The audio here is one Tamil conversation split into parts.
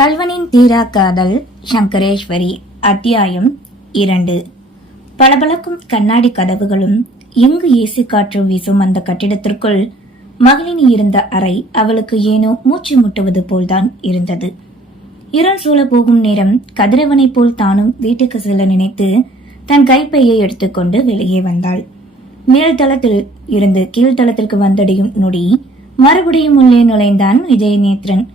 கல்வனின் தீரா காதல் சங்கரேஸ்வரி அத்தியாயம் இரண்டு. பளபளக்கும் கண்ணாடி கதவுகளும் எங்கு ஏசி காற்று வீசும் அந்த கட்டிடத்திற்குள் மகளினி இருந்த அறை அவளுக்கு ஏனோ மூச்சு முட்டுவது போல்தான் இருந்தது. இருள் சூழ போகும் நேரம் கதிரவனைப் போல் தானும் வீட்டுக்கு செல்ல நினைத்து தன் கைப்பையை எடுத்துக்கொண்டு வெளியே வந்தாள். மேல்தளத்தில் இருந்து கீழ்த்தளத்திற்கு வந்தடையும் நொடி மறுபடியும் உள்ளே நுழைந்தான் விஜயநேத்ரன்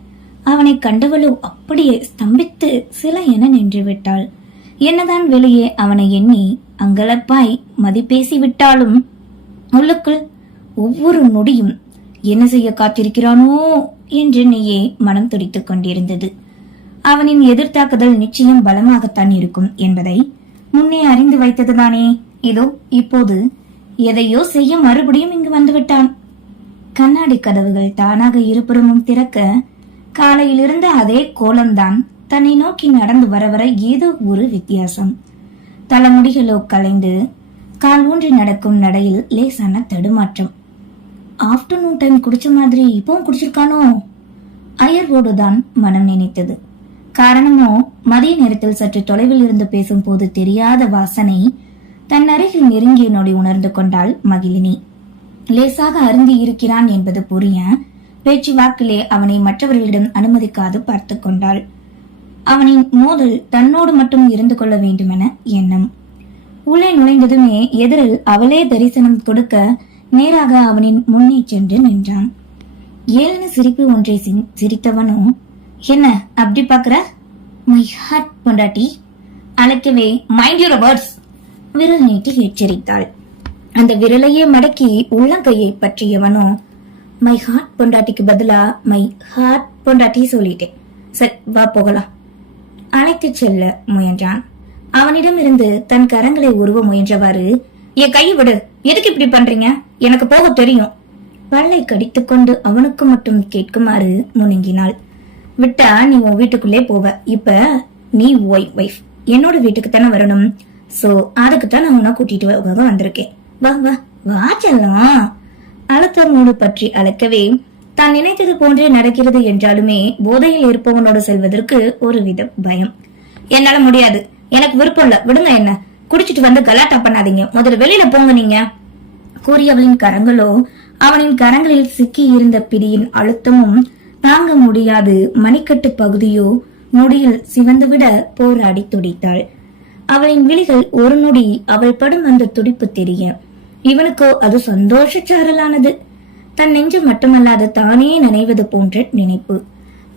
அவனை கண்டவளோ அப்படியே ஸ்தம்பித்து சில என நின்று விட்டாள் என்னதான் வெளியே அவனை எண்ணி அங்கலப்பாய் மதிப்பேசி விட்டாலும் உள்ளுக்குள் ஒவ்வொரு நொடியும் என்ன செய்ய காத்திருக்கிறானோ என்று நீயே மனம் துடித்துக் கொண்டிருந்தது. அவனின் எதிர்த்தாக்குதல் நிச்சயம் பலமாகத்தான் இருக்கும் என்பதை முன்னே அறிந்து வைத்ததுதானே. இதோ இப்போது எதையோ செய்ய மறுபடியும் இங்கு வந்துவிட்டான். கண்ணாடி கதவுகள் தானாக இருபுறமும் திறக்க காலையிலிருந்து அதே கோலம்தான் தன்னை நோக்கி நடந்து வர வர ஏதோ ஒரு வித்தியாசம். தலைமுடிகளோ கலைந்து கால் ஊன்றி நடக்கும் நடையில் லேசான தடுமாற்றம். ஆஃப்டர்நூன் டைம் குடிச்ச மாதிரி இப்பவும் குடிச்சிருக்கானோ? அயர்வோடுதான் மனம் நினைத்தது. காரணமோ மதிய நேரத்தில் சற்று தொலைவில் இருந்து பேசும்போது தெரியாத வாசனை தன் அருகில் நெருங்கிய நொடி உணர்ந்து கொண்டாள் மகிழினி. லேசாக அருந்தி இருக்கிறான் என்பது புரிய பேச்சு வாக்கிலே அவனை மற்றவர்களிடம் அனுமதிக்காது பார்த்து கொண்டாள். அவனின் மோதல் தன்னோடு மட்டும் இருந்து கொள்ள வேண்டுமென எண்ணம். உள்ளே நுழைந்ததுமே எதிரில் அவளே தரிசனம் கொடுக்க நேராக அவனின் முன்னே சென்று நின்றான். ஏளன சிரிப்பு ஒன்றை சிரித்தவனும் என்ன அப்படி பாக்குற மை ஹார்ட் பொண்டாட்டி. அழைக்கவே மைண்ட் யூர் வேர்ட்ஸ் விரல் நீட்டி எச்சரித்தாள். அந்த விரலையே மடக்கி உள்ளங்கையை பற்றியவனும் மை ஹார்ட் பொண்டாட்டிக்கு பதிலா மை ஹார்ட் பொண்டாட்டி சொல்லிட்டேன். சரி வா போகலாம். அழைத்து செல்ல முயன்றான். அவனிடம் இருந்து தன் கரங்களை உருவ முயன்றவாறு என் கையை விடு. எதுக்கு இப்படி பண்றீங்க? எனக்கு போக தெரியும். பல்லை கடித்துக்கொண்டு அவனுக்கு மட்டும் கேட்குமாறு முணுங்கினாள். விட்டா நீ உன் வீட்டுக்குள்ளே போவ. இப்ப நீ ஒய் ஒய்ஃப் என்னோட வீட்டுக்கு தானே வரணும். சோ அதுக்கு தான் நான் உன்னை கூட்டிட்டு வந்திருக்கேன். வா வா. வா செல்லம். அழுத்தம் மூடு பற்றி அழைக்கவே தான் நினைத்தது போன்றே நடக்கிறது என்றாலுமே போதையில் இருப்பவனோடு செல்வதற்கு ஒருவித பயம். என்னால முடியாது. எனக்கு விருப்பம் இல்ல. விடுங்க என்ன. குடிச்சிட்டு வந்து கலாட்டா பண்ணாதீங்க. முதல்ல வெளியில போங்க நீங்க. கூறியவளின் கரங்களோ அவனின் கரங்களில் சிக்கி இருந்த பிடியின் அழுத்தமும் தாங்க முடியாது. மணிக்கட்டு பகுதியோ நொடியில் சிவந்துவிட போராடி துடித்தாள். அவளின் விழிகள் ஒரு நொடி அவள் படும் அந்த துடிப்பு தெரிய இவனுக்கோ அது சந்தோஷ சாரலானது தன் நெஞ்சு மட்டுமல்லாது தானே நினைவது போன்ற நினைப்பு.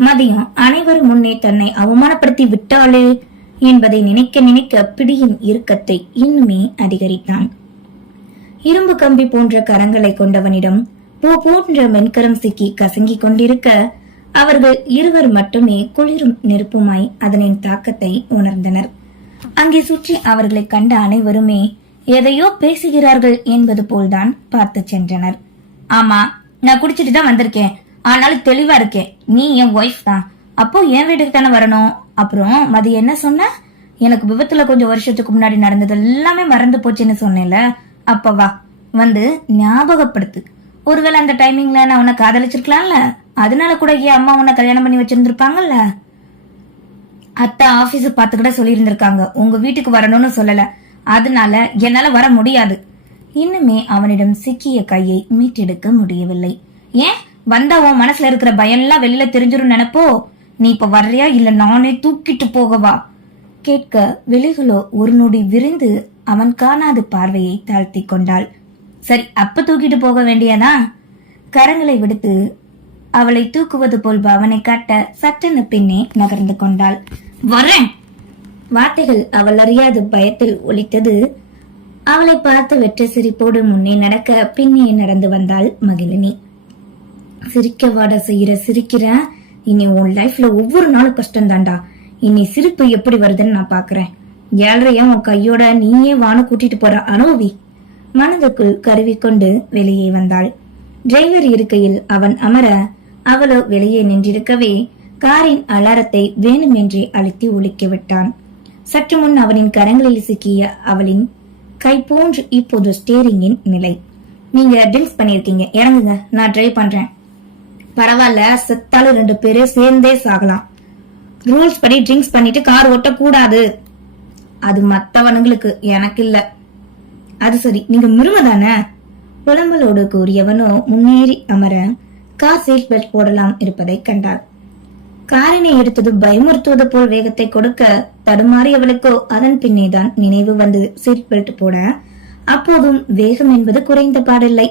மதியம் அனைவரும் முன்னே தன்னை அவமானப்படுத்தி விட்டாளே என்பதை நினைக்க நினைக்க பிடியின் இறுக்கத்தை இன்னுமே அதிகரித்தான். இரும்பு கம்பி போன்ற கரங்களை கொண்டவனிடம் பூ போன்ற மென்கரம் சிக்கி கசங்கிக் கொண்டிருக்க அவர்கள் இருவர் மட்டுமே குளிரும் நெருப்புமாய் அதனின் தாக்கத்தை உணர்ந்தனர். அங்கே சுற்றி அவர்களை கண்ட அனைவருமே எதையோ பேசுகிறார்கள் என்பது போல்தான் பார்த்து சென்றனர். ஆமா நான் குடிச்சிட்டு தான் வந்திருக்கேன். ஆனாலும் தெளிவா இருக்கேன் நீ என் ஒய்ஃப் தான். அப்போ என் வீட்டுக்கு தானே வரணும்? அப்புறம் மதி என்ன சொன்ன? எனக்கு விபத்துல கொஞ்சம் வருஷத்துக்கு முன்னாடி நடந்தது எல்லாமே மறந்து போச்சுன்னு சொன்னேன்ல. அப்ப வா. வந்து ஞாபகப்படுத்து. ஒருவேளை அந்த டைமிங்ல நான் உன்னை காதலிச்சிருக்கலாம்ல? அதனால கூட என் அம்மா உன்னை கல்யாணம் பண்ணி வச்சிருந்திருப்பாங்கல்ல? அத்தை ஆபீஸ் பார்த்து கூட சொல்லியிருந்திருக்காங்க. உங்க வீட்டுக்கு வரணும்னு சொல்லல. அதனால என்னால வர முடியாது. இன்னுமே அவனிடம் சிக்கிய கையை மீட்டெடுக்க முடியவில்லை. ஏன்? வந்தா உன் மனசுல இருக்கிற பயம்லாம் வெளியில தெரிஞ்சிரும் நினைப்போ? நீ இப்ப வர்றியா? இல்ல நானே தூக்கிட்டு போகவா? கேட்க விழிகளோ ஒரு நொடி விரிந்து அவன் காணாத பார்வையை தாழ்த்தி கொண்டாள். சரி அப்ப தூக்கிட்டு போக வேண்டியதா? கரங்களை விடுத்து அவளை தூக்குவது போல் பாவனை காட்ட சட்டென பின்னே நகர்ந்து கொண்டாள். வரேன் வார்த்தைகள் அவள் அறியாத பயத்தில் ஒலித்தது. அவளை பார்த்து வெற்ற சிரிப்போடு முன்னே நடக்க பின்னே நடந்து வந்தாள் மகிழினி. சிரிக்க வாட செய்யற சிரிக்கிற. இனி உன் லைஃப்ல ஒவ்வொரு நாளும் கஷ்டம் தான்டா இனி சிரிப்பு எப்படி வருதுன்னு நான் பாக்குறேன். ஏழ்றையா உன் கையோட நீயே வான கூட்டிட்டு போற அனுபவி. மனதுக்குள் கருவிக்கொண்டு வெளியே வந்தாள். டிரைவர் இருக்கையில் அவன் அமர அவளோ வெளியே நின்றிருக்கவே காரின் அலாரத்தை வேணுமென்றே அழுத்தி ஒழிக்க விட்டான். சற்று முன் அவனின் கரங்களில் சிக்கிய அவளின் கை போன்று இப்போது ஸ்டேரிங்கின் நிலை. நீங்க ட்ரிங்க்ஸ் பண்ணிருக்கீங்க இறங்குங்க. நான் ட்ரை பண்றேன். பரவாயில்ல. செத்தாலும் ரெண்டு பேரும் சேர்ந்தே சாகலாம். ரூல்ஸ் படி ட்ரிங்க்ஸ் பண்ணிட்டு கார் ஓட்ட கூடாது. அது மத்தவனுங்களுக்கு எனக்கு இல்ல. அது சரி. நீங்க மிருக தானே? புலம்பலோடு கூறியவனோ முன்னேறி அமர கார் சீட் பெல்ட் போடலாம் இருப்பதை கண்டார் காரினை எடுத்தது பயமுறுத்துவது போல் வேகத்தை கொடுக்க தடுமாறியவளுக்கோ அதன் பின்னேதான் நினைவு வந்தது. சீட் பெல்ட் போட. அப்போதும் வேகம் என்பது குறைந்த பாடில்லை.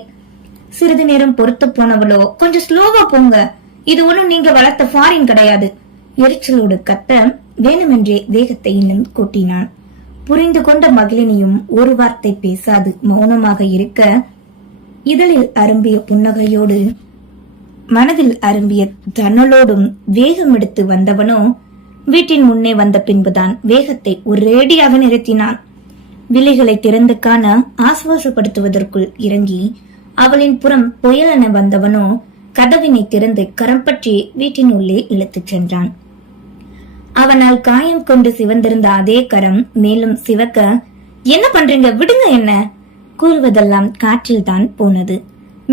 சிறிது நேரம் பொறுத்து போனவளோ கொஞ்சம் ஸ்லோவா போங்க. இது ஒண்ணும் நீங்க வளர்த்த ஃபாரின் கிடையாது. எரிச்சலோடு கத்த வேணுமென்றே வேகத்தை இன்னும் கூட்டினான். புரிந்து கொண்ட மகிழினியும் ஒரு வார்த்தை பேசாது மௌனமாக இருக்க இதழில் அரும்பிய புன்னகையோடு மனதில் அரும்பிய தன்னலோடும் வேகம் எடுத்து வந்தவனோ வீட்டின் முன்னே வந்த பின்புதான் வேகத்தை ஒரேடியாக நிறுத்தினான். விழிகளை திறந்து காண ஆசுவாசப்படுத்துவதற்குள் இறங்கி அவளின் புறம் புயலென வந்தவனோ கதவினை திறந்து கரம் பற்றி வீட்டின் உள்ளே இழுத்துச் சென்றான். அவனால் காயம் கொண்டு சிவந்திருந்த அதே கரம் மேலும் சிவக்க என்ன பண்றீங்க? விடுங்க என்ன? கூறுவதெல்லாம் காற்றில் தான் போனது.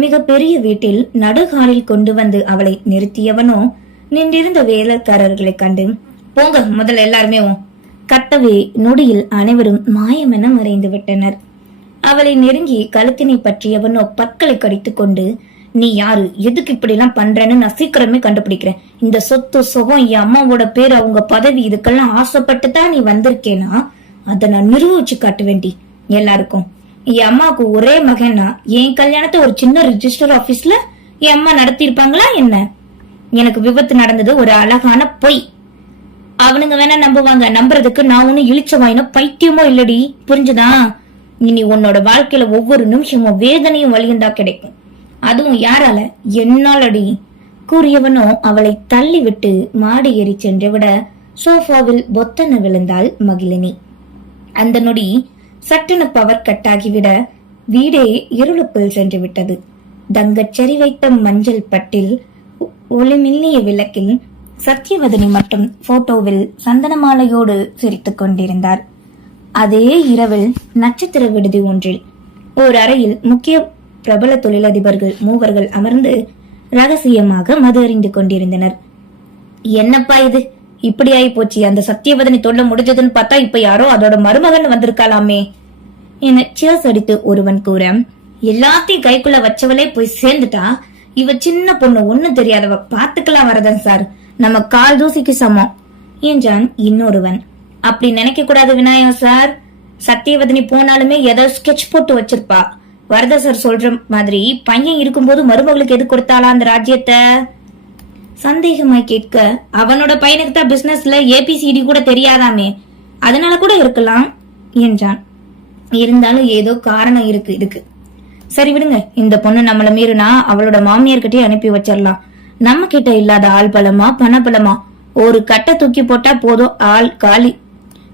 மிக பெரிய வீட்டில் நடுகாலில் கொண்டு வந்து அவளை நிறுத்தியவனோ நின்றிருந்த வேலைக்காரர்களை கண்டு போங்க முதல்ல எல்லாருமே கத்தவே நொடியில் அனைவரும் மாயமென மறைந்து விட்டனர். அவளை நெருங்கி கழுத்தினை பற்றியவனோ பற்களை கடித்துக் கொண்டு நீ யாரு? எதுக்கு இப்படி எல்லாம் பண்றேன்னு நான் சீக்கிரமே கண்டுபிடிக்கிறேன். இந்த சொத்து சுகம் என் அம்மாவோட பேர் அவங்க பதவி இதுக்கெல்லாம் ஆசைப்பட்டு தான் நீ வந்திருக்கேனா? அதை நான் நிரூபிச்சு காட்ட வேண்டி எல்லாருக்கும். என் அம்மாவுக்கு ஒரே மகன்னா என் கல்யாணத்தை ஒரு சின்ன ரிஜிஸ்டர் ஆபீஸ்ல என் அம்மா நடத்தியிருப்பாங்களா என்ன? எனக்கு விபத்து நடந்தது ஒரு அழகான பொய். அவனுங்க வேணா நம்புவாங்க. நம்புறதுக்கு நான் ஒண்ணு இழிச்ச வாயினோ பைத்தியமோ இல்லடி. புரிஞ்சுதா? இனி உன்னோட வாழ்க்கையில ஒவ்வொரு நிமிஷமும் வேதனையும் வலியும் தான் கிடைக்கும். அதுவும் யாரால? என்னாலடி. கூறியவனோ அவளை தள்ளிவிட்டு மாடி ஏறி சென்று விட சோஃபாவில் பொத்தன விழுந்தாள் மகிழினி. அந்த நொடி சட்டென பவர் கட்டாகிவிட வீடே இருளுக்குள் சென்று விட்டது. தங்கச் சரி வைத்த மஞ்சள் பட்டில் ஒளிமில்லிய விளக்கில் சத்தியவதனி மட்டும் போட்டோவில் சந்தன மாலையோடு சிரித்துக் கொண்டிருந்தார். அதே இரவில் நட்சத்திர விடுதி ஒன்றில் ஓர் அறையில் முக்கிய பிரபல தொழிலதிபர்கள் மூவர்கள் அமர்ந்து ரகசியமாக மது அறிந்து கொண்டிருந்தனர். என்னப்பா இது? இப்படி ஆயி போச்சு அந்த சத்தியவதனி தொண்டை முடிஞ்சதுன்னு பார்த்தா இப்ப யாரோ அதோட மருமகன் வந்திருக்கலாமே என சேர்ஸ் அடித்து ஒருவன் கூற எல்லாத்தையும் கைக்குள்ள வச்சவளே போய் சேர்ந்துட்டா? இவ சின்ன பொண்ணு ஒண்ணும் தெரியாதவ. பாத்துக்கலாம் வரதன் சார். நம்ம கால் தூசிக்கு சமம். என்றான் இன்னொருவன். அப்படி நினைக்க கூடாது விநாயகம் சார். சத்தியவதனி போனாலுமே ஏதோ ஸ்கெட்ச் போட்டு வச்சிருப்பா. வரத சார் சொல்ற மாதிரி பையன் இருக்கும்போது மருமகளுக்கு எது கொடுத்தாளா அந்த ராஜ்யத்தை? சந்தேகமாய் கேட்க அவனோட பையனுக்கு தான் பிசினஸ்ல ஏபிசிடி கூட தெரியாதாமே. அதனால கூட இருக்கலாம் என்றான். இருந்தாலும் ஏதோ காரணம் இருக்கு இதுக்கு சரி விடுங்க இந்த பொண்ணு நம்மள மீறினா அவளோட மாமியார்கிட்டயே அனுப்பி வச்சிடலாம் நம்ம கிட்ட இல்லாத ஆள் பலமா பண பலமா? ஒரு கட்டை தூக்கி போட்டா போதும் ஆள் காலி.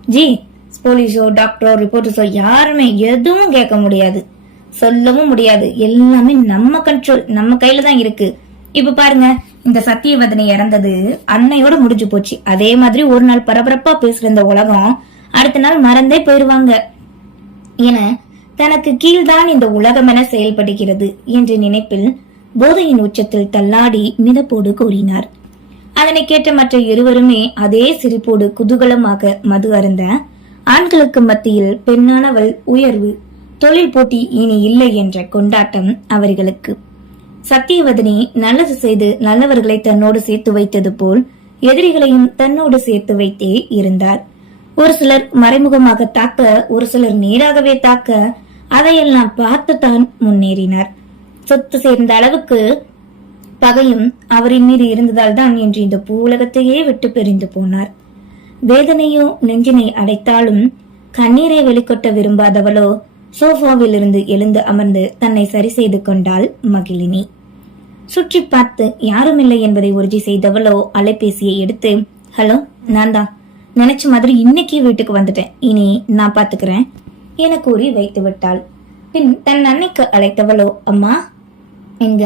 ஜி போலீஸோ டாக்டரோ ரிப்போர்ட்டர்ஸோ யாருமே எதுவும் கேட்க முடியாது. சொல்லவும் முடியாது. எல்லாமே நம்ம கண்ட்ரோல் நம்ம கையில தான் இருக்கு. இப்ப பாருங்க இந்த சத்தியவதனை இறந்தது அன்னையோட முடிஞ்சு போச்சு. அதே மாதிரி ஒரு நாள் பரபரப்பா பேசுற இந்த உலகம் அடுத்த நாள் மறந்தே போயிருவாங்க. என தனக்கு கீழ்தான் இந்த உலகம் என செயல்படுகிறது என்ற நினைப்பில் போதையின் உச்சத்தில் தள்ளாடி மிதப்போடு கூறினார். அதனை கேட்ட மற்ற இருவருமே அதே சிரிப்போடு குதூகலமாக மது அருந்த ஆண்களுக்கு மத்தியில் பெண்ணானவள் உயர்வு தொழில் போட்டி இனி இல்லை என்ற கொண்டாட்டம் அவர்களுக்கு. சத்தியவதனி நல்லது செய்து நல்லவர்களை தன்னோடு சேர்த்து வைத்தது போல் எதிரிகளையும் தன்னோடு சேர்த்து வைத்தே இருந்தார். ஒரு சிலர் மறைமுகமாக தாக்க ஒரு சிலர் நேராகவே தாக்க அதையெல்லாம் பார்த்துத்தான் முன்னேறினார். சொத்து சேர்ந்த அளவுக்கு பகையும் அவரின் மீது இருந்ததால் தான் இன்று இந்த பூலகத்தையே விட்டு பிரிந்து போனார். வேதனையோ நெஞ்சினை அடைத்தாலும் கண்ணீரை வெளிக்கொட்ட விரும்பாதவளோ சோஃபாவில் இருந்து எழுந்து அமர்ந்து தன்னை சரி செய்து கொண்டாள் மகிழினி. சுற்றி பார்த்து யாருமில்லை என்பதை உறுதி செய்தவளோ அலைபேசியை எடுத்து ஹலோ நான் தான். நினைச்ச மாதிரி இன்னைக்கு வீட்டுக்கு வந்துட்டேன். இனி நான் பாத்துக்கிறேன் என கூறி வைத்து விட்டாள். பின் தன் அன்னைக்கு அழைத்தவளோ அம்மா என்க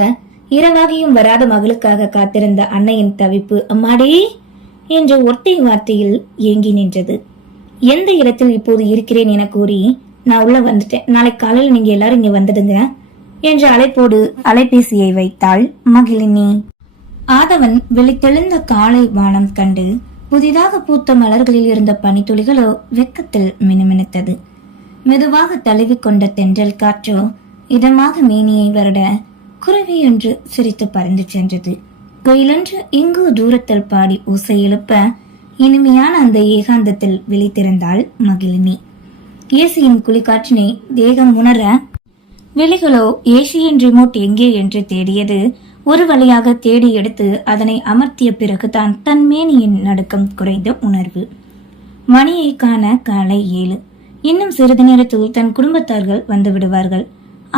இரவாகியும் வராத மகளுக்காக காத்திருந்த அன்னையின் தவிப்பு அம்மாடி என்ற ஒட்டை வார்த்தையில் ஏங்கி நின்றது. எந்த இடத்தில் இப்போது இருக்கிறேன் என கூறி நான் உள்ள வந்துட்டேன். நாளை காலையில் நீங்க எல்லாரும் இங்க வந்துடுங்க என்ற அழைப்போடு அலைபேசியை வைத்தாள் மகிழினி. ஆதவன் வெளித்தெழுந்த காலை வானம் கண்டு புதிதாக பூத்த மலர்களில் இருந்த பனித்துளிகளோ வெக்கத்தில் மினுமினுத்தது. மெதுவாக தழுவிக்கொண்ட தென்றல் காற்றோ இதமாக மேனியை வருட குருவி என்று சிரித்து பறந்து சென்றது. கோயிலன்று எங்கோ தூரத்தில் பாடி ஓசை எழுப்ப இனிமையான அந்த ஏகாந்தத்தில் விழித்திருந்தாள் மகிழினி. ஏசியின் குளிக்காற்றினை தேகம் உணர விழிகளோ ஏசியின் ரிமோட் எங்கே? என்று தேடியது ஒரு வழியாக தேடி எடுத்து அதனை அமர்த்திய பிறகுதான் தன் மேனியின் நடுக்கம் குறைந்த உணர்வு. மணியை காண காலை ஏழு. இன்னும் சிறிது நேரத்தில் தன் குடும்பத்தார்கள் வந்து விடுவார்கள்.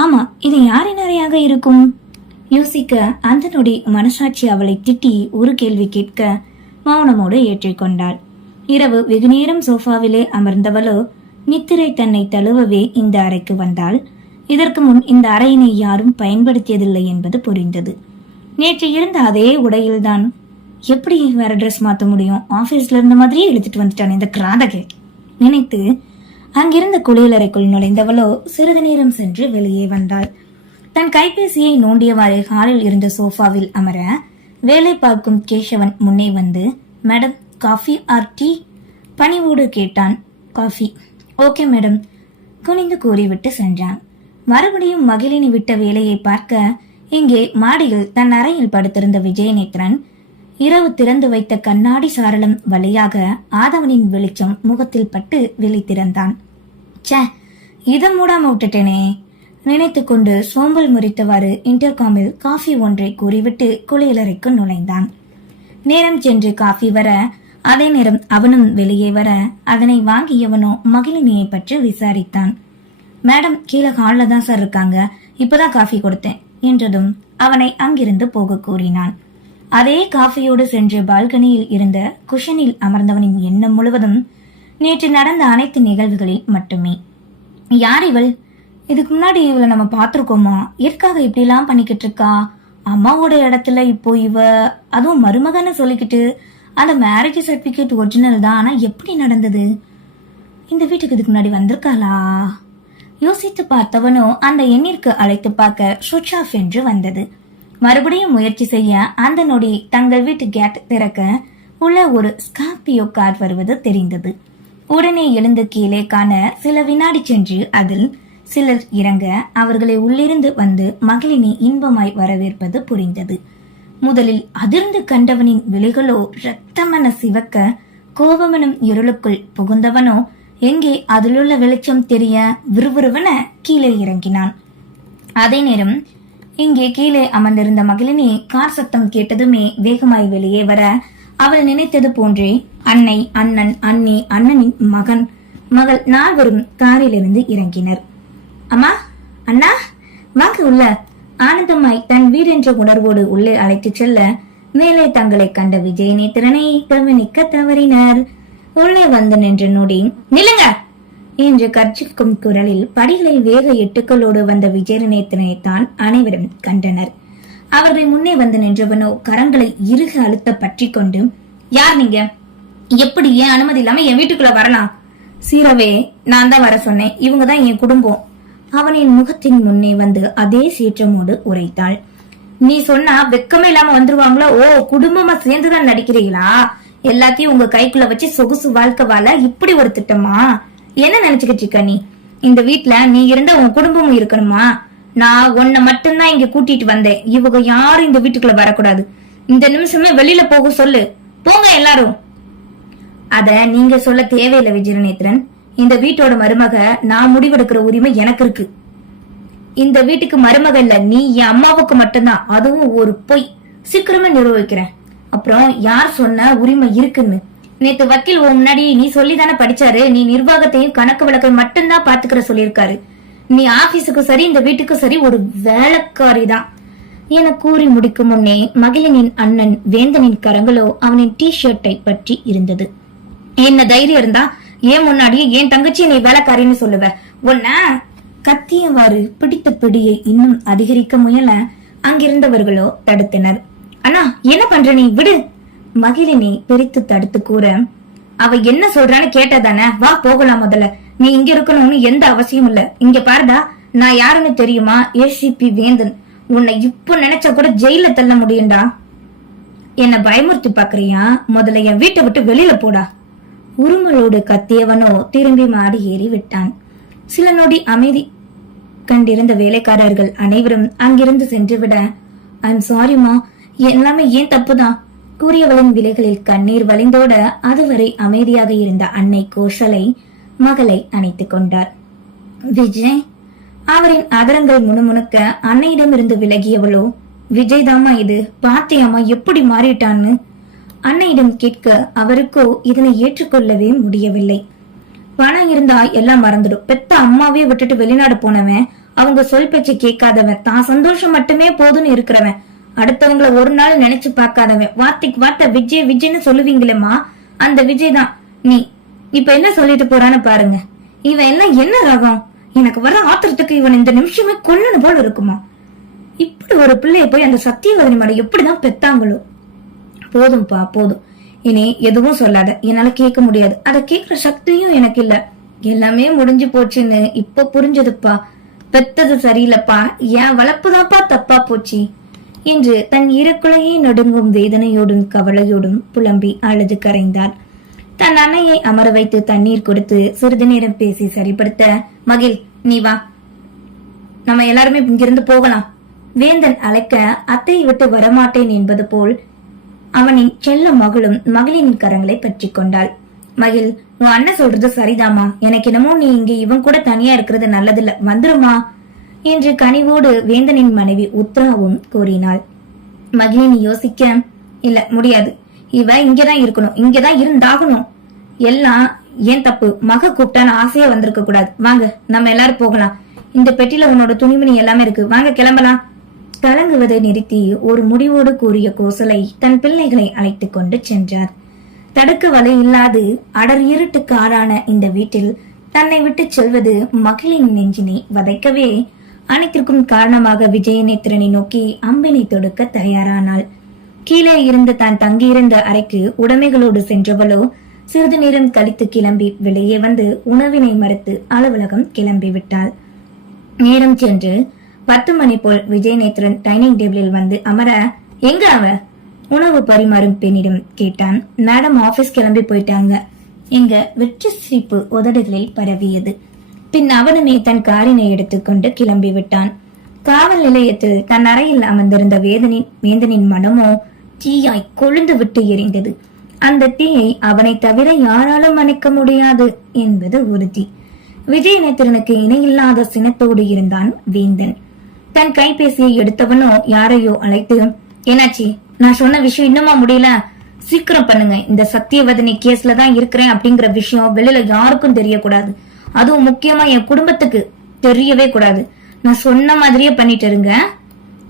ஆமா இது யாரின் அறையாக இருக்கும்? யோசிக்க அந்த நொடி மனசாட்சி அவளை திட்டி ஒரு கேள்வி கேட்க மௌனமோடு ஏற்றிக்கொண்டாள். இரவு வெகுநேரம் சோஃபாவிலே அமர்ந்தவளோ நித்திரை தன்னை தழுவவே இந்த அறைக்கு வந்தாள். இதற்கு முன் இந்த அறையினை யாரும் பயன்படுத்தியதில்லை என்பது புரிந்தது. நேற்று இருந்த அதே உடையில்தான். எப்படி வேற ட்ரெஸ் மாற்ற முடியும்? ஆபீஸ்ல இருந்த மாதிரியே எடுத்துட்டு வந்துட்டான் இந்த கிராதகை நினைத்து அங்கிருந்த குளியலறைக்குள் நுழைந்தவளோ சிறிது நேரம் சென்று வெளியே வந்தாள். தன் கைபேசியை நோண்டியவாறு ஹாலில் இருந்த சோஃபாவில் அமர வேலை பார்க்கும் கேசவன் முன்னே வந்து மேடம் காஃபி ஆர் டீ? பணிவோடு கேட்டான். காஃபி. Okay madam. குனிந்து கூறிவிட்டு சென்றான். மறுபடியும் மகிழினி விட்ட வேலையை பார்க்க இங்கே மாடியில் தன் அறையில் படுத்திருந்த விஜயநேத்ரன் இரவு திறந்து வைத்த கண்ணாடி சாரளம் வழியாக ஆதவனின் வெளிச்சம் முகத்தில் பட்டு வெளி திறந்தான். ச்சே இதை மூடாம விட்டுட்டேனே. நினைத்து கொண்டு சோம்பல் முறித்தவாறு இன்டர்காமில் காஃபி ஒன்றை கூறிவிட்டு குளியலறைக்கு நுழைந்தான். நேரம் சென்று காஃபி வர அதே நேரம் அவனும் வெளியே வர அதனை வாங்கியவனோ மகிழினியை பற்றி விசாரித்தான். மேடம் கீழே ஹாலில் தான் சார் இருக்காங்க. இப்பதான் காஃபி கொடுத்தேன் என்றதும் அவனை அங்கிருந்து போக கூறினான். அதே காஃபியோடு சென்று பால்கனியில் இருந்த குஷனில் அமர்ந்தவனின் எண்ணம் முழுவதும் நேற்று நடந்த அனைத்து நிகழ்வுகளில் மட்டுமே. யார் இவள்? இதுக்கு முன்னாடி இவளை நம்ம பார்த்துருக்கோமா? எதுக்காக இப்படிலாம் பண்ணிக்கிட்டு இருக்கா அம்மாவோட இடத்துல இப்போ இவ அதுவும் மருமகன்னு சொல்லிக்கிட்டு அந்த மேரேஜ் சர்டிபிகேட் ஒரிஜினல் தான். ஆனா எப்படி நடந்தது? இந்த வீட்டுக்கு இதுக்கு முன்னாடி வந்திருக்காளா? யோசித்து பார்த்தவனோ அந்த எண்ணிற்கு அழைத்து பார்க்க சுவிட்ச் ஆஃப் என்று வந்தது. மறுபடியும் முயற்சி செய்ய அந்த நொடி தங்கள் வீட்டு கேட் திறக்க உள்ள ஒரு ஸ்கார்பியோ கார் வருவது தெரிந்தது. உடனே எழுந்து கீழே காண சில வினாடி சென்று அதில் சிலர் இறங்க அவர்களை உள்ளிருந்து வந்து மகளினி இன்பமாய் வரவேற்பது புரிந்தது. முதலில் அதிர்ந்து கண்டவனின் விழிகளோ இரத்தமென சிவக்க கோபமெனும் இருளுக்குள் புகுந்தவனோ எங்கே அதிலுள்ள வெளிச்சம் தெரிய விறுவிறுவென கீழே இறங்கினான். அதே நேரம் இங்கே கீழே அமர்ந்திருந்த மகிழினி கார் சத்தம் கேட்டதுமே வேகமாய் வெளியே வர அவள் நினைத்தது போன்றே அன்னை அண்ணன் அண்ணி அண்ணனின் மகன். மகள் நால்வரும் காரிலிருந்து இறங்கினர். அம்மா அண்ணா வாங்க உள்ள. ஆனந்தமாய் தன் வீடென்ற உணர்வோடு உள்ளே அழைத்துச் செல்ல மேலே தங்களை கண்ட விஜயநேத்திரனை கவனிக்க தவறினர். உள்ளே வந்து நின்ற நொடி நிலுங்க என்று கர்ச்சிக்கும் குரலில் படிகளில் வேக எட்டுக்களோடு வந்த விஜயநேத்தனை தான் அனைவரும் கண்டனர். அவர்கள் முன்னே வந்து நின்றவனோ கரங்களை இறுக அழுத்த பற்றி கொண்டு யார் நீங்க? எப்படி ஏன் அனுமதி இல்லாம என் வீட்டுக்குள்ள வரலாம்? சீரவே நான் தான் வர சொன்னேன். இவங்க தான் என் குடும்பம். அவனின் முகத்தின் முன்னே வந்து அதே சீற்றமோடு உரைத்தாள். நீ சொன்னா வெக்கமே இல்லாம வந்துருவாங்களோ? ஓ குடும்பமா சேர்ந்துதான் நடிக்கிறீங்களா? எல்லாத்தையும் உங்க கைக்குள்ள வச்சு சொகுசு வாழ்க்கை வாழ இப்படி ஒரு திட்டமா? என்ன நினைச்சுக்கிட்டு இருக்க நீ? இந்த வீட்டுல நீ இருந்த உன் குடும்பமும் இருக்கணுமா? நான் உன்னை மட்டும்தான் இங்க கூட்டிட்டு வந்தேன். இவங்க யாரும் இந்த வீட்டுக்குள்ள வரக்கூடாது. இந்த நிமிஷமே வெளியில போக சொல்லு. போங்க எல்லாரும். அத நீங்க சொல்ல தேவையில்லை விஜயநேத்திரன். இந்த வீட்டோட மருமக நான் முடிவெடுக்கிற உரிமை எனக்கு இருக்கு. இந்த வீட்டுக்கு மருமக இல்ல நீ என் அம்மாவுக்கு மட்டும்தான். அதுவும் ஒரு பொய். சீக்கிரமே நிரூபிக்கிறேன். அப்புறம் யார் சொன்ன உரிமை இருக்குன்னு? நேத்து வக்கீல் உன் முன்னாடி நீ சொல்லிதானே படிச்சாரு? நீ நிர்வாகத்தையும் கணக்கு வழக்கை மட்டும்தான் பாத்துக்கிற சொல்லியிருக்காரு. நீ ஆபீஸுக்கு சரி இந்த வீட்டுக்கு சரி ஒரு வேலைக்காரி தான் என கூறி முடிக்கும் முன்னே மகிழனின் அண்ணன் வேந்தனின் கரங்களோ அவனின் டி ஷர்ட்டை பற்றி இருந்தது. என்ன தைரியம் இருந்தா ஏன் முன்னாடி என் தங்கச்சி நீ வேலைக்காரின்னு சொல்லுவ? உன்ன கத்தியவாறு பிடித்த பிடியை இன்னும் அதிகரிக்க முயல அங்கிருந்தவர்களோ தடுத்தனர். அண்ணா என்ன பண்ற நீ? விடு. மகிழினி பிரித்து தடுத்து கூற அவ என்ன சொல்றான்னு கேட்டதானே? வா போகலாம் முதல்ல. நீ இங்க இருக்கணும்னு எந்த அவசியமும் இல்ல. இங்க பாருடா நான் யாருன்னு தெரியுமா? ஏசிபி வேந்தன். உன்னை இப்ப நினைச்சா கூட ஜெயில தள்ள முடியும்டா. என்ன பயமுறுத்தி பாக்குறியா? முதல்ல என் வீட்டை விட்டு வெளியில போடா. உருமலோடு கத்தியவனோ திரும்பி மாடி ஏறி விட்டான். சில நொடி அமைதி கண்டிருந்த வேலைக்காரர்கள் அனைவரும் அங்கிருந்து சென்று விட ஐம் சாரிமா எல்லாமே ஏன் தப்புதான்? கூறியவளின் விலைகளில் கண்ணீர் வழிந்தோட அதுவரை அமைதியாக இருந்த அன்னை கோஷலை மகளை அணைத்துக் கொண்டார். விஜய் அவரின் அதரங்கள் முணுமுணுக்க அன்னையிடமிருந்து விலகியவளோ விஜய் தாமா இது பாத்தியாமா எப்படி மாறிட்டான்னு? அன்னையிடம் கேட்க அவருக்கோ இதனை ஏற்றுக்கொள்ளவே முடியவில்லை. பணம் இருந்தா எல்லாம் மறந்துடும். பெத்த அம்மாவே விட்டுட்டு வெளிநாடு போனவன் அவங்க சொல் பேச்சு கேட்காதவன். தான் சந்தோஷம் மட்டுமே போதும்னு இருக்கிறவன். அடுத்தவங்கள ஒரு நாள் நினைச்சு பார்க்காதவன். வார்த்தைக்கு வார்த்தை விஜய் விஜய்னு சொல்லுவீங்களேம்மா? அந்த விஜய் தான். நீ இப்ப என்ன சொல்லிட்டு போறான்னு பாருங்க. இவன் எல்லாம் என்ன ரகம்? எனக்கு வர ஆத்திரத்துக்கு இவன் இந்த நிமிஷமே கொல்லணும் போல இருக்குமா? இப்படி ஒரு பிள்ளைய போய் அந்த சத்தியவதனி மேடம் எப்படிதான் பெத்தாங்களோ? போதும்பா போதும். இனி எதுவும் சொல்லாத. என்னால கேட்க முடியாது. அத கேக்குற சக்தியும் எனக்கு இல்ல. எல்லாமே முடிஞ்சு போச்சுன்னு இப்ப புரிஞ்சதுப்பா. பெத்தது சரியில்லப்பா. என் வளர்ப்புதான்ப்பா தப்பா போச்சு. என்று தன் இறக்குலையை நடுங்கும் வேதனையோடும் கவலையோடும் புலம்பி அழுது கரைந்தார் தன் அன்னையை அமர வைத்து தண்ணீர் கொடுத்து சிறிது நேரம் பேசி சரிப்படுத்த மகிழ் நீ வா. நம்ம எல்லாருமே இங்கிருந்து போகலாம். வேந்தன் அழைக்க அத்தையை விட்டு வரமாட்டேன் என்பது போல் அவனின் செல்ல மகளும் மகளின் கரங்களை பற்றி கொண்டாள். மகிழ் உன் அண்ணன் சொல்றது சரிதாமா எனக்கு என்னமோ நீ இங்க இவன் கூட தனியா இருக்கிறது நல்லதில்ல. வந்துருமா என்று கனிவோடு வேந்தனின் மனைவி உத்ராவும் கூறினாள். மகிழினி யோசிக்க. இல்ல முடியாது. இவ இங்கதான் இருக்கணும். இங்கதான் இருந்தாகணும். எல்லாம் ஏன் தப்பு? மக கூப்பிட்டான்னு ஆசையா வந்திருக்க கூடாது. வாங்க நம்ம எல்லாரும் போகலாம். இந்த பெட்டில உன்னோட துணிமணி எல்லாமே இருக்கு. வாங்க கிளம்பலாம். கலங்குவதை நிறுத்தி ஒரு முடிவோடு கூறிய கோசலை தன் பிள்ளைகளை அழைத்துக் கொண்டு சென்றார். தடுக்க வலை இல்லாது அடர் இருட்டுக்கு ஆளான இந்த வீட்டில் தன்னை விட்டு செல்வது மகளின் நெஞ்சினை வதைக்கவே அனைத்திற்கும் காரணமாக விஜயநேத்திரனை நோக்கி அம்பினை தொடுக்க தயாரானாள். கீழே இருந்து தான் தங்கியிருந்த அறைக்கு உடைமைகளோடு சென்றவளோ சிறிது நேரம் கழித்து கிளம்பி வெளியே வந்து உணவினை மறுத்து அலுவலகம் கிளம்பி விட்டாள். நேரம் சென்று பத்து மணி போல் விஜயநேத்திரன் டைனிங் டேபிளில் வந்து அமர எங்க அவ? உணவு பரிமாறும் பெண்ணிடம் கேட்டான். மேடம் ஆபீஸ் கிளம்பி போயிட்டாங்க. எங்க வெற்றி சிரிப்பு உதடுகளில் பரவியது. பின் அவனுமே தன் காரினை எடுத்துக்கொண்டு கிளம்பி விட்டான் காவல் நிலையத்தில் தன் அறையில் அமர்ந்திருந்த வேதனின் வேந்தனின் மனமோ தீயாய் கொழுந்து விட்டு எரிந்தது. அந்த தீயை அவனை தவிர யாராலும் அணைக்க முடியாது என்பது உறுதி. விஜயநேத்திரனுக்கு இணையில்லாத சினத்தோடு இருந்தான் வேந்தன். தன் கைபேசியை எடுத்தவனோ யாரையோ அழைத்து என்னாச்சி நான் சொன்ன விஷயம் இன்னுமா முடியல? சீக்கிரம் பண்ணுங்க. இந்த சத்தியவதனி கேஸ்ல தான் இருக்கிறேன் அப்படிங்கிற விஷயம் வெளியில யாருக்கும் தெரியக்கூடாது. அதுவும் முக்கியமா என் குடும்பத்துக்கு தெரியவே கூடாது. நான் சொன்ன மாதிரியே பண்ணிட்டு இருங்க.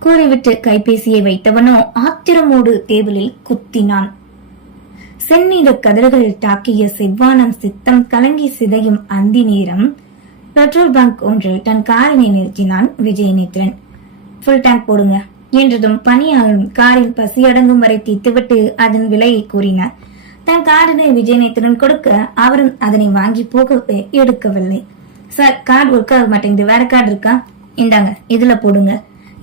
கூறிவிட்டு கைபேசியை வைத்தவனோ ஆத்திரமோடு டேபிளில் குத்தினான். செந்நீர கதறுகளில் தாக்கிய செவ்வானம் சித்தம் கலங்கி சிதையும் அந்தி நேரம் பெட்ரோல் பங்க் ஒன்றில் தன் காரினை நிறுத்தினான் விஜயநேத்ரன் ஃபுல் டேங்க் போடுங்க என்றதும் பணியாளன் காரில் பசி அடங்கும் வரை தீத்துவிட்டு அதன் விலையை கூறினார். தன் காரினை விஜயநேத்திரன் கொடுக்க அவரும் அதனை வாங்கி போகவே எடுக்கவில்லை. சார் கார்டு ஒர்க் ஆக மாட்டேங்குது. வேற கார்டு இருக்கா? இந்தாங்க இதுல போடுங்க.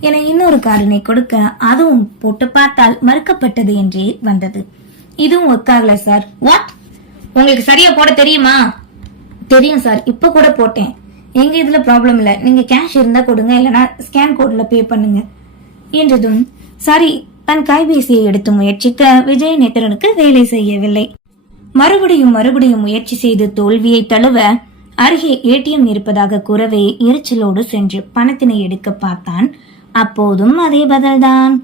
என இன்னொரு காரினை கொடுக்க அதுவும் போட்டு பார்த்தால் மறுக்கப்பட்டது என்றே வந்தது. இதுவும் ஒர்க் ஆகல சார். வாட் உங்களுக்கு சரியா போட தெரியுமா? தெரியும் சார். இப்ப கூட போட்டேன். எங்க இதுல ப்ராப்ளம் இல்ல. நீங்க கேஷ் இருந்தா கொடுங்க. இல்லனா ஸ்கேன் கோட்ல பே பண்ணுங்க. என்றதும் சரி தன் கைபேசியை எடுத்து முயற்சிக்க விஜயநேத்திரனுக்கு வேலை செய்யவில்லை. மறுபடியும் மறுபடியும் முயற்சி செய்து தோல்வியை தழுவ அருகே ஏடிஎம் இருப்பதாக கூறவே எரிச்சலோடு சென்று பணத்தினை எடுக்க பார்த்தான். அப்போதும் அதே பதில்தான்.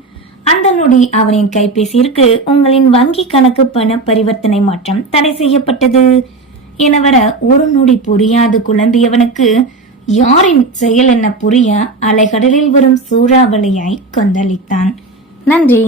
அந்த நொடி அவனின் கைபேசியிற்கு உங்களின் வங்கி கணக்கு பண பரிவர்த்தனை மாற்றம் தடை செய்யப்பட்டது. என வர ஒரு நொடி புரியாது குழம்பியவனுக்கு யாரின் செயல் என்ன புரிய அலைகடலில் வரும் சூறாவளியாய் கொந்தளித்தான். நன்றி